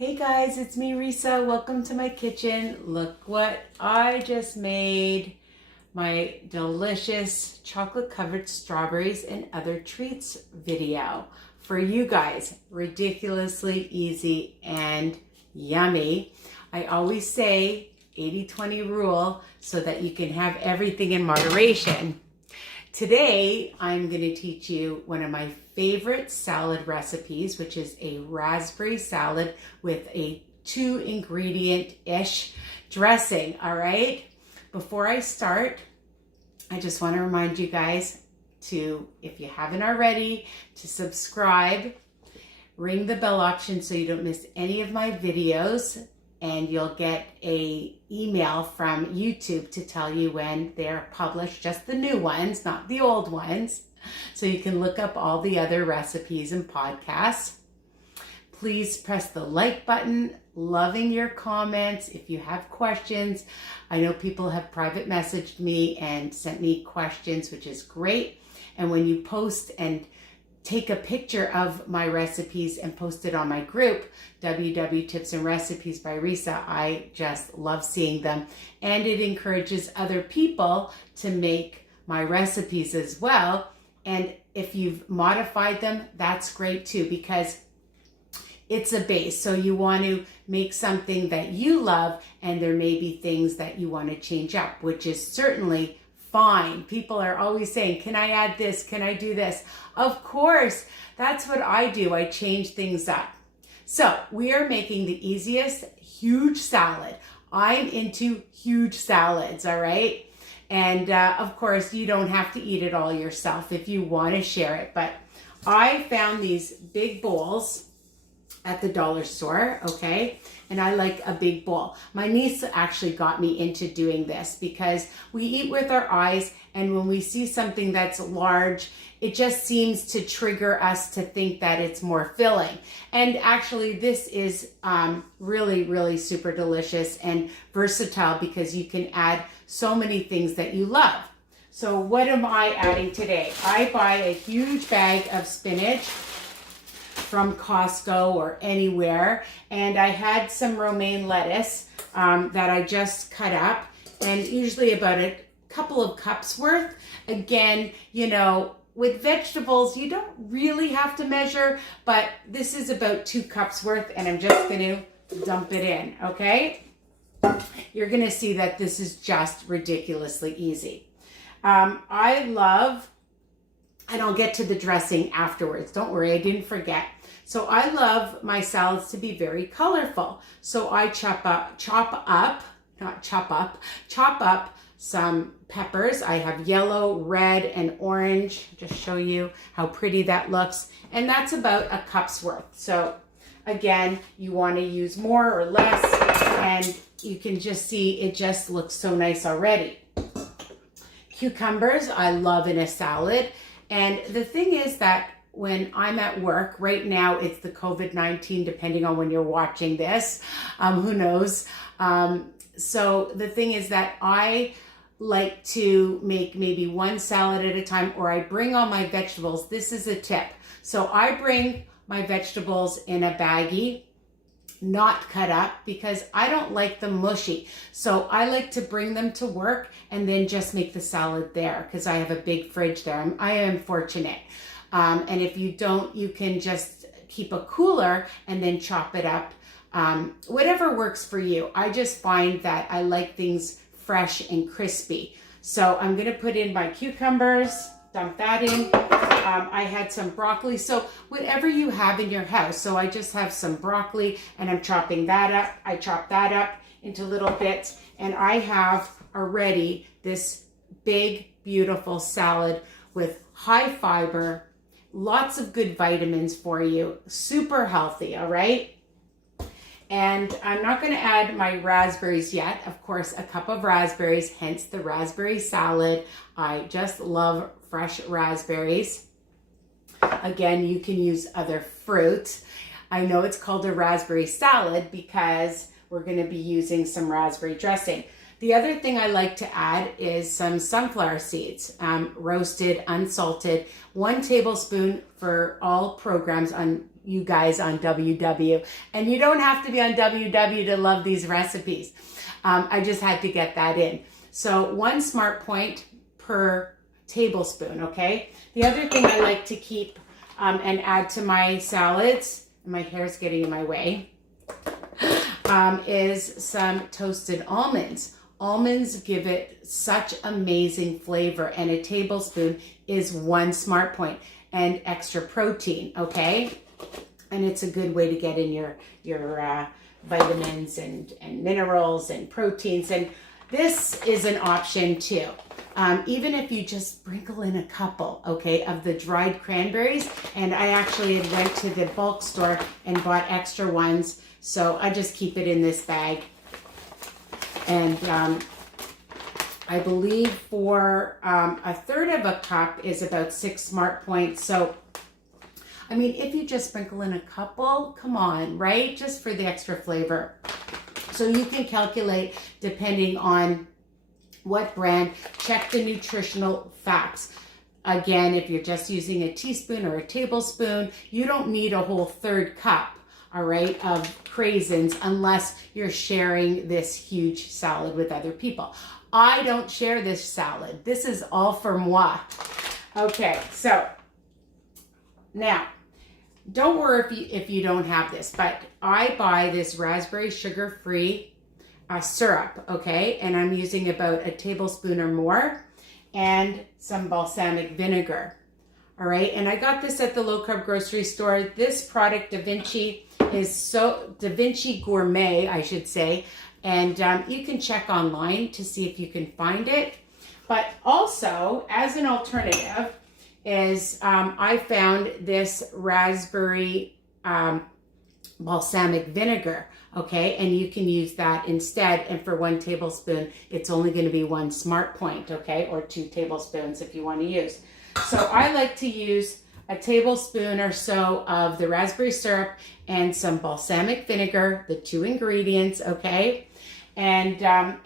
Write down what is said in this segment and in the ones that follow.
Hey guys, it's me Risa. Welcome to my kitchen. Look what I just made. My delicious chocolate covered strawberries and other treats video for you guys. Ridiculously easy and yummy. I always say 80-20 rule so that you can have everything in moderation. Today, I'm going to teach you one of my favorite salad recipes, which is a raspberry salad with a 2-ingredient-ish dressing, all right? Before I start, I just want to remind you guys to, if you haven't already, to subscribe, ring the bell option so you don't miss any of my videos, and you'll get an email from YouTube to tell you when they're published, just the new ones, not the old ones. So you can look up all the other recipes and podcasts. Please press the like button, loving your comments. If you have questions, I know people have private messaged me and sent me questions, which is great. And when you post and take a picture of my recipes and post it on my group, WW Tips and Recipes by Risa. I just love seeing them. And it encourages other people to make my recipes as well. And if you've modified them, that's great too, because it's a base. So you want to make something that you love, and there may be things that you want to change up, which is certainly fine. People are always saying, can I add this? Can I do this? Of course, that's what I do. I change things up. So we are making the easiest huge salad. I'm into huge salads, all right? And of course, you don't have to eat it all yourself if you want to share it. But I found these big bowls at the dollar store, okay? And I like a big bowl. My niece actually got me into doing this because we eat with our eyes, and when we see something that's large, it just seems to trigger us to think that it's more filling. And actually this is really, really super delicious and versatile because you can add so many things that you love. So what am I adding today? I buy a huge bag of spinach from Costco or anywhere, and I had some romaine lettuce that I just cut up, and usually about a couple of cups worth. Again, you know, with vegetables you don't really have to measure, but this is about 2 cups worth, and I'm just going to dump it in, okay? You're going to see that this is just ridiculously easy. I love, and I'll get to the dressing afterwards. Don't worry, I didn't forget. So I love my salads to be very colorful. So I chop up some peppers. I have yellow, red, and orange. Just show you how pretty that looks. And that's about a cup's worth. So again, you want to use more or less, and you can just see it just looks so nice already. Cucumbers, I love in a salad. And the thing is that when I'm at work, right now it's the COVID-19, depending on when you're watching this, who knows. So the thing is that I like to make maybe one salad at a time, or I bring all my vegetables. This is a tip. So I bring my vegetables in a baggie, not cut up, because I don't like them mushy. So I like to bring them to work and then just make the salad there, because I have a big fridge there. I am fortunate. And if you don't, you can just keep a cooler and then chop it up. Whatever works for you. I just find that I like things fresh and crispy. So I'm going to put in my cucumbers, dump that in. I had some broccoli. So whatever you have in your house. So I just have some broccoli, and I'm chopping that up. I chop that up into little bits, and I have already this big, beautiful salad with high fiber, lots of good vitamins for you, super healthy, all right? And I'm not going to add my raspberries yet. Of course, a cup of raspberries, hence the raspberry salad. I just love fresh raspberries. Again, you can use other fruit. I know it's called a raspberry salad because we're going to be using some raspberry dressing. The other thing I like to add is some sunflower seeds, roasted, unsalted, 1 tablespoon for all programs on you guys on WW. And you don't have to be on WW to love these recipes. I just had to get that in. So 1 smart point per tablespoon, okay? The other thing I like to keep and add to my salads, my hair's getting in my way, is some toasted almonds. Almonds give it such amazing flavor, and a tablespoon is 1 smart point, and extra protein, okay? And it's a good way to get in your vitamins and minerals and proteins. And this is an option too. Even if you just sprinkle in a couple, okay, of the dried cranberries. And I actually had went to the bulk store and bought extra ones. So I just keep it in this bag. And I believe for 1/3 of a cup is about 6 smart points. So, I mean, if you just sprinkle in a couple, come on, right? Just for the extra flavor. So you can calculate depending on what brand, check the nutritional facts. Again, if you're just using a teaspoon or a tablespoon, you don't need a whole 1/3 cup, all right, of craisins unless you're sharing this huge salad with other people. I don't share this salad. This is all for moi. Okay, so now, don't worry if you don't have this, but I buy this raspberry sugar-free syrup, okay? And I'm using about a tablespoon or more, and some balsamic vinegar, all right? And I got this at the low-carb grocery store. This product, Da Vinci Gourmet, I should say, and you can check online to see if you can find it. But also, as an alternative, is I found this raspberry balsamic vinegar, okay? And you can use that instead. And for 1 tablespoon, it's only going to be 1 smart point, okay? Or 2 tablespoons if you want to use. So I like to use a tablespoon or so of the raspberry syrup and some balsamic vinegar, the 2 ingredients, okay? And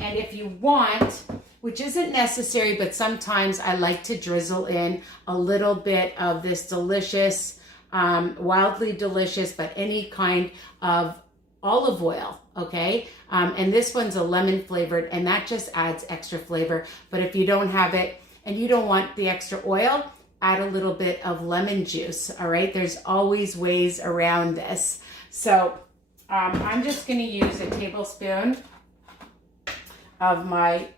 if you want, which isn't necessary, but sometimes I like to drizzle in a little bit of this delicious, wildly delicious, but any kind of olive oil, okay? And this one's a lemon flavored, and that just adds extra flavor. But if you don't have it and you don't want the extra oil, add a little bit of lemon juice, all right? There's always ways around this. So I'm just gonna use a tablespoon of my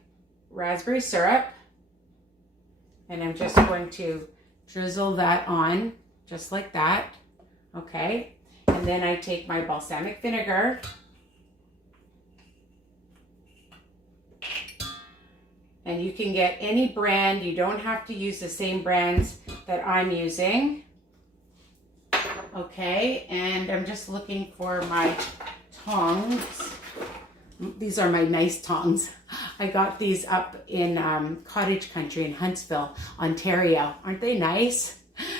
raspberry syrup, and I'm just going to drizzle that on just like that, okay? And then I take my balsamic vinegar and you can get any brand. You don't have to use the same brands that I'm using, okay? And I'm just looking for my tongs. These are my nice tongs. I got these up in cottage country in Huntsville, Ontario. Aren't they nice?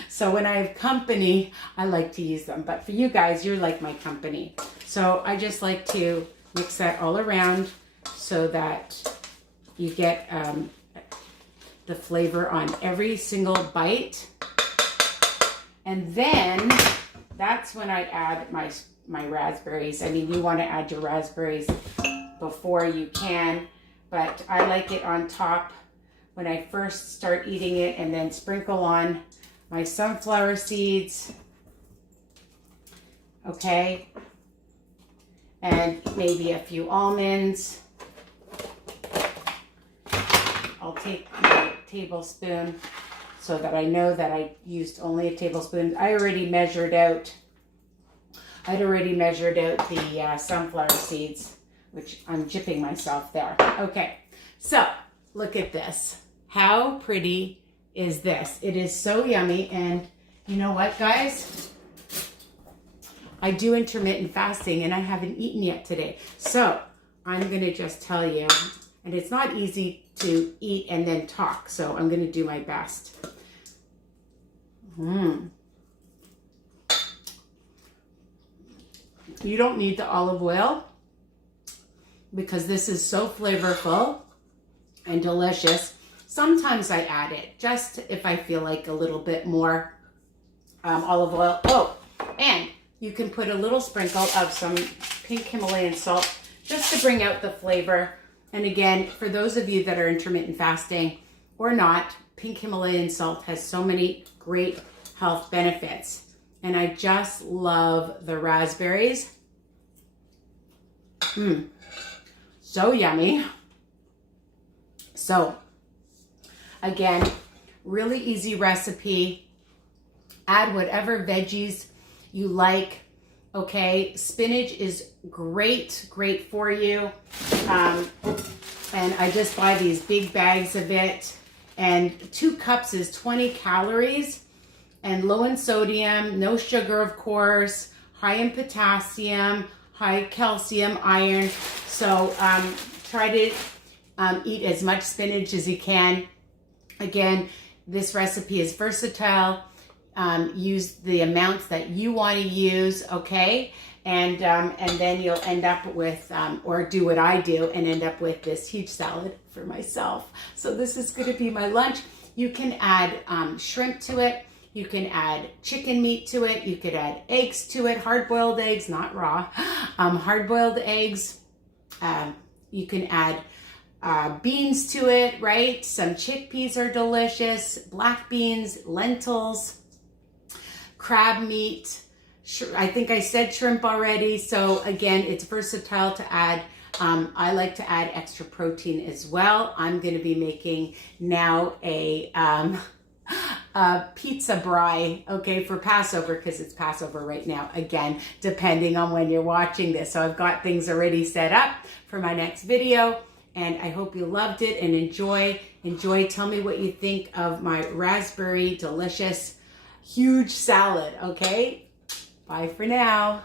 So when I have company, I like to use them. But for you guys, you're like my company. So I just like to mix that all around so that you get the flavor on every single bite. And then that's when I add my raspberries. I mean, you want to add your raspberries before you can, but I like it on top when I first start eating it, and then sprinkle on my sunflower seeds, okay, and maybe a few almonds. I'll take my tablespoon so that I know that I used only a tablespoon. I'd already measured out the sunflower seeds, which I'm jipping myself there. Okay, so look at this. How pretty is this? It is so yummy. And you know what, guys? I do intermittent fasting and I haven't eaten yet today. So I'm gonna just tell you, and it's not easy to eat and then talk, so I'm gonna do my best. You don't need the olive oil because this is so flavorful and delicious. Sometimes I add it just if I feel like a little bit more olive oil. Oh, and you can put a little sprinkle of some pink Himalayan salt just to bring out the flavor. And again, for those of you that are intermittent fasting or not, pink Himalayan salt has so many great health benefits. And I just love the raspberries. So yummy. So again, really easy recipe. Add whatever veggies you like. Okay, spinach is great for you. And I just buy these big bags of it. And 2 cups is 20 calories. And low in sodium, no sugar, of course, high in potassium, high calcium, iron. So try to eat as much spinach as you can. Again, this recipe is versatile. Use the amounts that you want to use, okay? And then you'll end up with, or do what I do and end up with this huge salad for myself. So this is going to be my lunch. You can add shrimp to it. You can add chicken meat to it. You could add eggs to it, hard-boiled eggs, not raw. Hard-boiled eggs. You can add beans to it, right? Some chickpeas are delicious. Black beans, lentils, crab meat. I think I said shrimp already. So again, it's versatile to add. I like to add extra protein as well. I'm going to be making now a pizza brie, okay, for Passover, because it's Passover right now, again, depending on when you're watching this. So I've got things already set up for my next video, and I hope you loved it and enjoy. Tell me what you think of my raspberry delicious huge salad, okay? Bye for now.